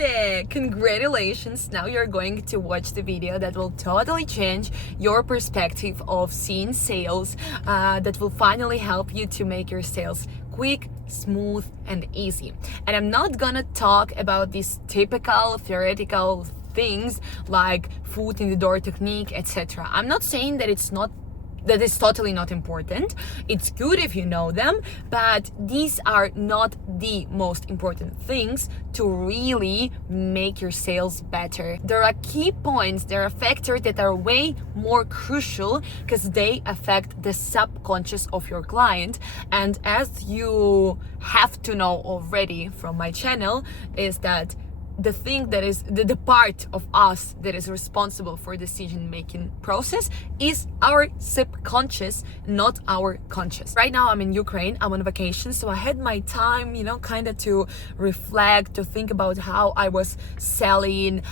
Ale! Congratulations! Now you're going to watch the video that will totally change your perspective of seeing sales, that will finally help you to make your sales quick, smooth, and easy. And I'm not gonna talk about these typical theoretical things like foot in the door technique, etc. I'm not saying that it's totally not important. It's good if you know them, but these are not the most important things to really make your sales better. There are key points, there are factors that are way more crucial because they affect the subconscious of your client. And as you have to know already from my channel, is that the thing that is the part of us that is responsible for decision-making process is our subconscious, not our conscious. Right now I'm in Ukraine, I'm on vacation, so I had my time, kind of to reflect, to think about how I was selling,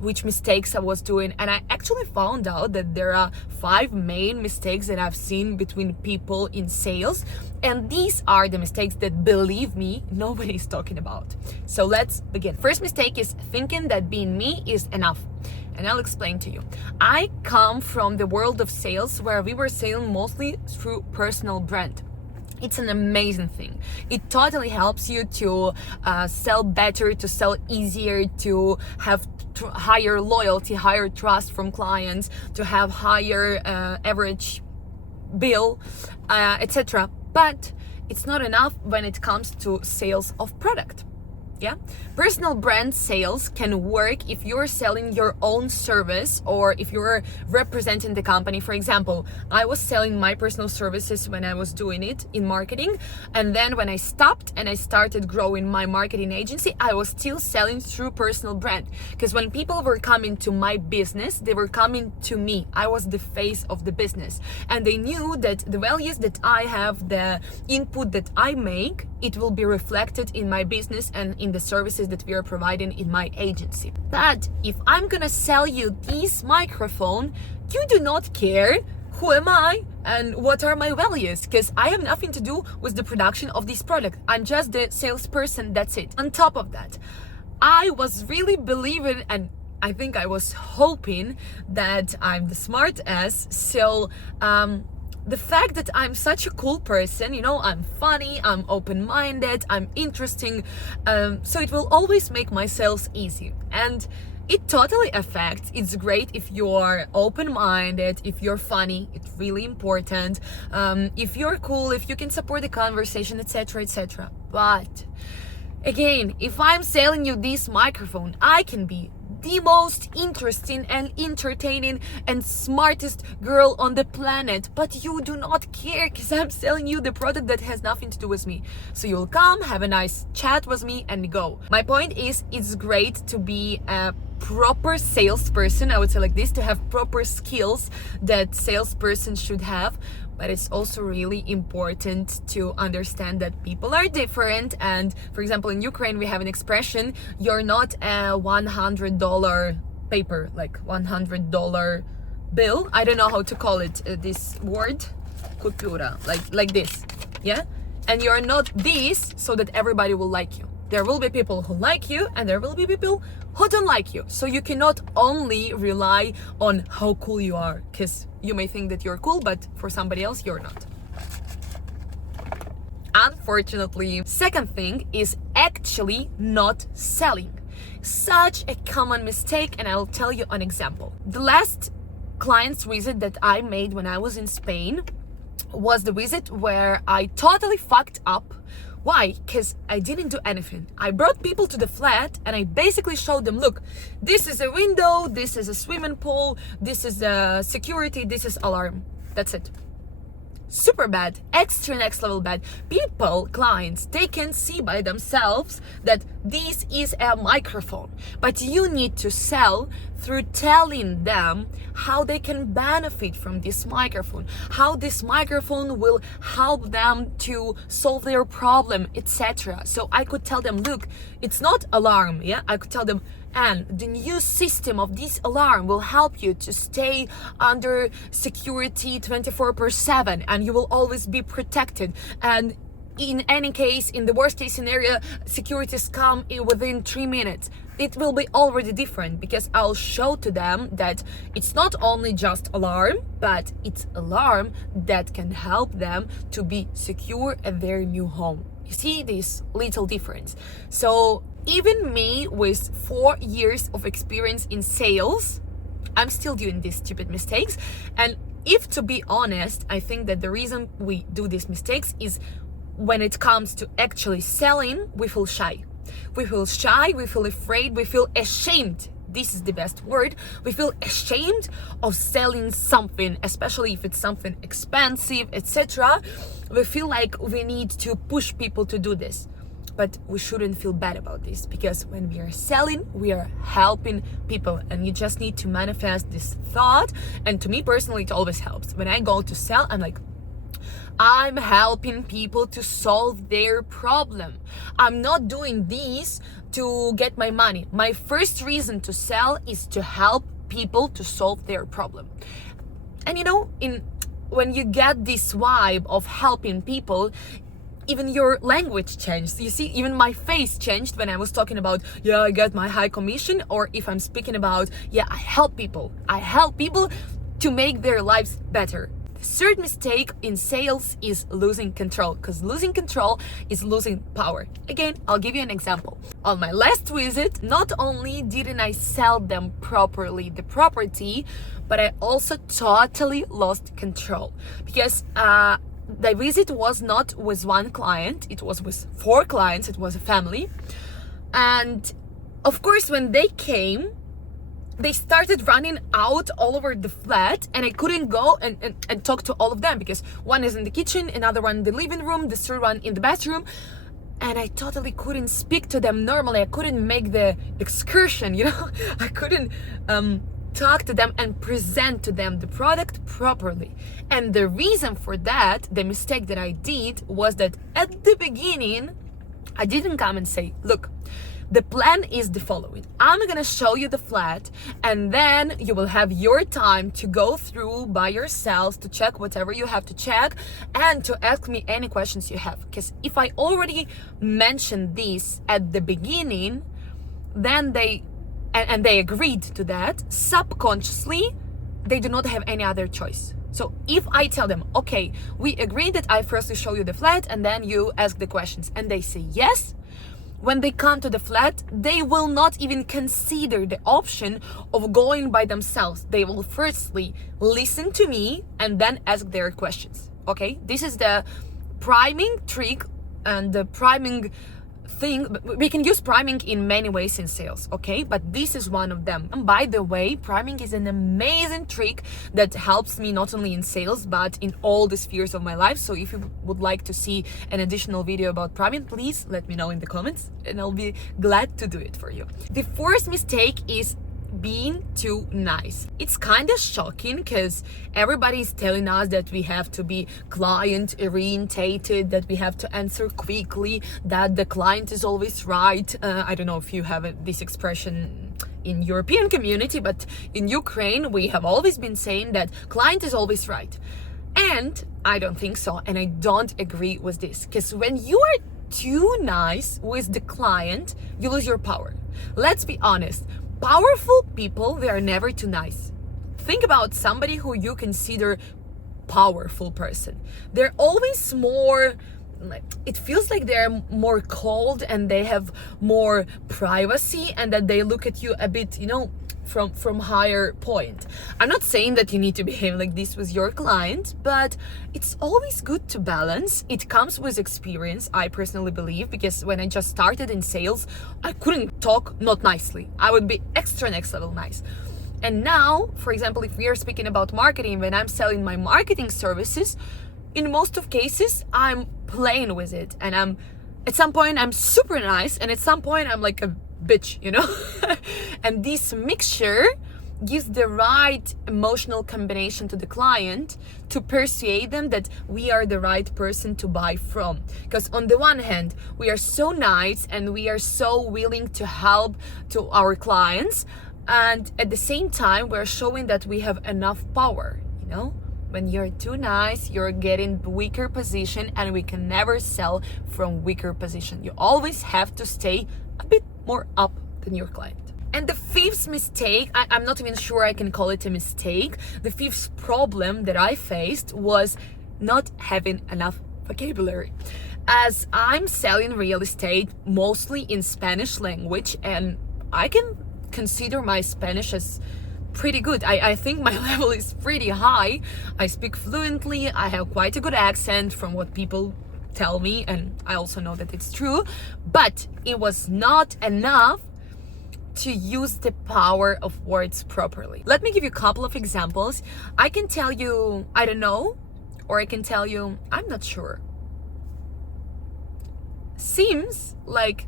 which mistakes I was doing. And I actually found out that there are 5 main mistakes that I've seen between people in sales. And these are the mistakes that, believe me, nobody's talking about. So let's begin. First mistake is thinking that being me is enough. And I'll explain to you. I come from the world of sales where we were selling mostly through personal brand. It's an amazing thing. It totally helps you to sell better, to sell easier, to have higher loyalty, higher trust from clients, to have higher average bill, etc. But it's not enough when it comes to sales of product. Yeah, personal brand sales can work if you're selling your own service or if you're representing the company. For example, I was selling my personal services when I was doing it in marketing, and then when I stopped and I started growing my marketing agency, I was still selling through personal brand, because when people were coming to my business, they were coming to me. I was the face of the business, and they knew that the values that I have, the input that I make, it will be reflected in my business and in the services that we are providing in my agency. But if I'm gonna sell you this microphone, you do not care who am I and what are my values, because I have nothing to do with the production of this product. I'm just the salesperson, that's it. On top of that, I was really believing, and I think I was hoping that I'm the smart ass. So the fact that I'm such a cool person, I'm funny, I'm open-minded, I'm interesting, so it will always make my sales easy. And it totally affects. It's great if you're open-minded, if you're funny, it's really important, if you're cool, if you can support the conversation, etc., etc. But again, if I'm selling you this microphone, I can be the most interesting and entertaining and smartest girl on the planet, but you do not care because I'm selling you the product that has nothing to do with me. So you'll come, have a nice chat with me and go. My point is, it's great to be a proper salesperson, I would say like this, to have proper skills that salesperson should have. But it's also really important to understand that people are different. And for example, in Ukraine, we have an expression, you're not a $100 paper, like $100 bill. I don't know how to call it, this word, kupura, like this, yeah? And you're not this so that everybody will like you. There will be people who like you and there will be people who don't like you. So you cannot only rely on how cool you are, because you may think that you're cool, but for somebody else, you're not. Unfortunately, second thing is actually not selling. Such a common mistake, and I'll tell you an example. The last client's visit that I made when I was in Spain was the visit where I totally fucked up. Why? Because I didn't do anything. I brought people to the flat and I basically showed them, look, this is a window, this is a swimming pool, this is a security, this is alarm. That's it. Super bad, extra next level bad. People, clients, they can see by themselves that this is a microphone, but you need to sell through telling them how they can benefit from this microphone, how this microphone will help them to solve their problem, etc. So I could tell them, look, it's not alarm, yeah? I could tell them, and the new system of this alarm will help you to stay under security 24/7, and you will always be protected. And in any case, in the worst case scenario, securities come within 3 minutes. It will be already different, because I'll show to them that it's not only just alarm, but it's alarm that can help them to be secure at their new home. You see this little difference? So even me with 4 years of experience in sales, I'm still doing these stupid mistakes. And if to be honest, I think that the reason we do these mistakes is when it comes to actually selling, we feel shy. We feel shy, we feel afraid, we feel ashamed. This is the best word. We feel ashamed of selling something, especially if it's something expensive, etc. We feel like we need to push people to do this. But we shouldn't feel bad about this, because when we are selling, we are helping people, and you just need to manifest this thought. And to me personally, it always helps. When I go to sell, I'm like, I'm helping people to solve their problem. I'm not doing this to get my money. My first reason to sell is to help people to solve their problem. And you know, when you get this vibe of helping people, even your language changed. You see, even my face changed when I was talking about, yeah, I got my high commission, or if I'm speaking about, yeah, I help people to make their lives better. Third mistake in sales is losing control, because losing control is losing power. Again, I'll give you an example. On my last visit, not only didn't I sell them properly the property, but I also totally lost control, because the visit was not with one client, it was with 4 clients, it was a family. And of course, when they came, they started running out all over the flat, and I couldn't go and talk to all of them, because one is in the kitchen, another one in the living room, the third one in the bathroom, and I totally couldn't speak to them normally. I couldn't make the excursion, you know. I couldn't talk to them and present to them the product properly. And the reason for that, the mistake that I did, was that at the beginning I didn't come and say, look, the plan is the following. I'm gonna show you the flat, and then you will have your time to go through by yourselves, to check whatever you have to check, and to ask me any questions you have. Because if I already mentioned this at the beginning, then they agreed to that, subconsciously, they do not have any other choice. So if I tell them, okay, we agreed that I firstly show you the flat and then you ask the questions, and they say yes, when they come to the flat, they will not even consider the option of going by themselves. They will firstly listen to me and then ask their questions. Okay, this is the priming trick and the priming thing. We can use priming in many ways in sales, okay, but this is one of them. And by the way, priming is an amazing trick that helps me not only in sales but in all the spheres of my life. So if you would like to see an additional video about priming, please let me know in the comments and I'll be glad to do it for you. The fourth mistake is being too nice. It's kind of shocking because everybody is telling us that we have to be client orientated, that we have to answer quickly, that the client is always right. I don't know if you have this expression in European community, but in Ukraine we have always been saying that client is always right. And I don't think so, and I don't agree with this, because when you are too nice with the client, you lose your power. Let's be honest. Powerful people, they are never too nice. Think about somebody who you consider powerful person. They're always more, it feels like they're more cold and they have more privacy, and that they look at you a bit, you know, from higher point. I'm not saying that you need to behave like this with your client, but it's always good to balance. It comes with experience, I personally believe, because when I just started in sales, I couldn't talk not nicely. I would be extra next level nice. And now, for example, if we are speaking about marketing, when I'm selling my marketing services, in most of cases, I'm playing with it, and at some point I'm super nice, and at some point I'm like a bitch, you know. And this mixture gives the right emotional combination to the client to persuade them that we are the right person to buy from. Because on the one hand, we are so nice and we are so willing to help to our clients, and at the same time we're showing that we have enough power, you know. When you're too nice, you're getting weaker position, and we can never sell from weaker position. You always have to stay a bit more up than your client. And the fifth mistake, I'm not even sure I can call it a mistake. The fifth problem that I faced was not having enough vocabulary. As I'm selling real estate mostly in Spanish language, and I can consider my Spanish as pretty good. I think my level is pretty high. I speak fluently. I have quite a good accent from what people tell me, and I also know that it's true. But it was not enough to use the power of words properly. Let me give you a couple of examples. I can tell you, I don't know, or I can tell you, I'm not sure. Seems like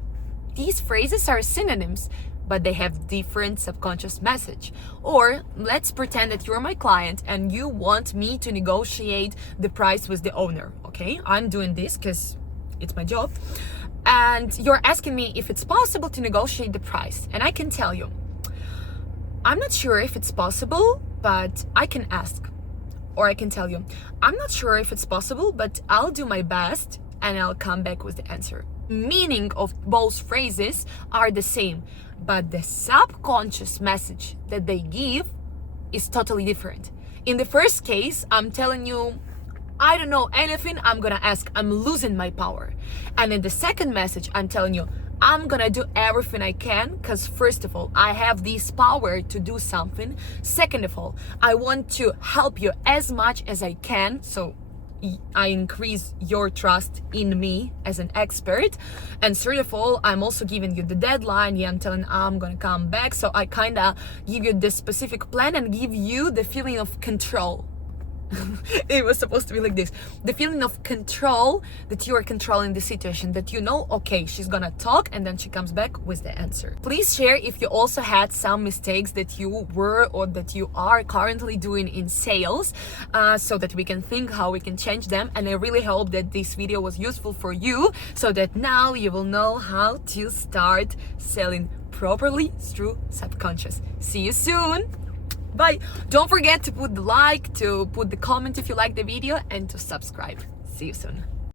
these phrases are synonyms, but they have different subconscious message. Or let's pretend that you're my client and you want me to negotiate the price with the owner. Okay, I'm doing this because it's my job. And you're asking me if it's possible to negotiate the price. And I can tell you, I'm not sure if it's possible, but I can ask. Or I can tell you, I'm not sure if it's possible, but I'll do my best and I'll come back with the answer. Meaning of both phrases are the same, but the subconscious message that they give is totally different. In the first case, I'm telling you, I don't know anything, I'm gonna ask, I'm losing my power. And in the second message, I'm telling you, I'm gonna do everything I can, because first of all, I have this power to do something. Second of all, I want to help you as much as I can, so I increase your trust in me as an expert. And third of all, I'm also giving you the deadline. Yeah, I'm telling I'm gonna come back, so I kind of give you the specific plan and give you the feeling of control. It was supposed to be like this, the feeling of control, that you are controlling the situation, that you know, okay, she's gonna talk and then she comes back with the answer. Please share if you also had some mistakes that you were or that you are currently doing in sales, so that we can think how we can change them. And I really hope that this video was useful for you, so that now you will know how to start selling properly through subconscious. See you soon. Bye. Don't forget to put the like, to put the comment if you like the video, and to subscribe. See you soon.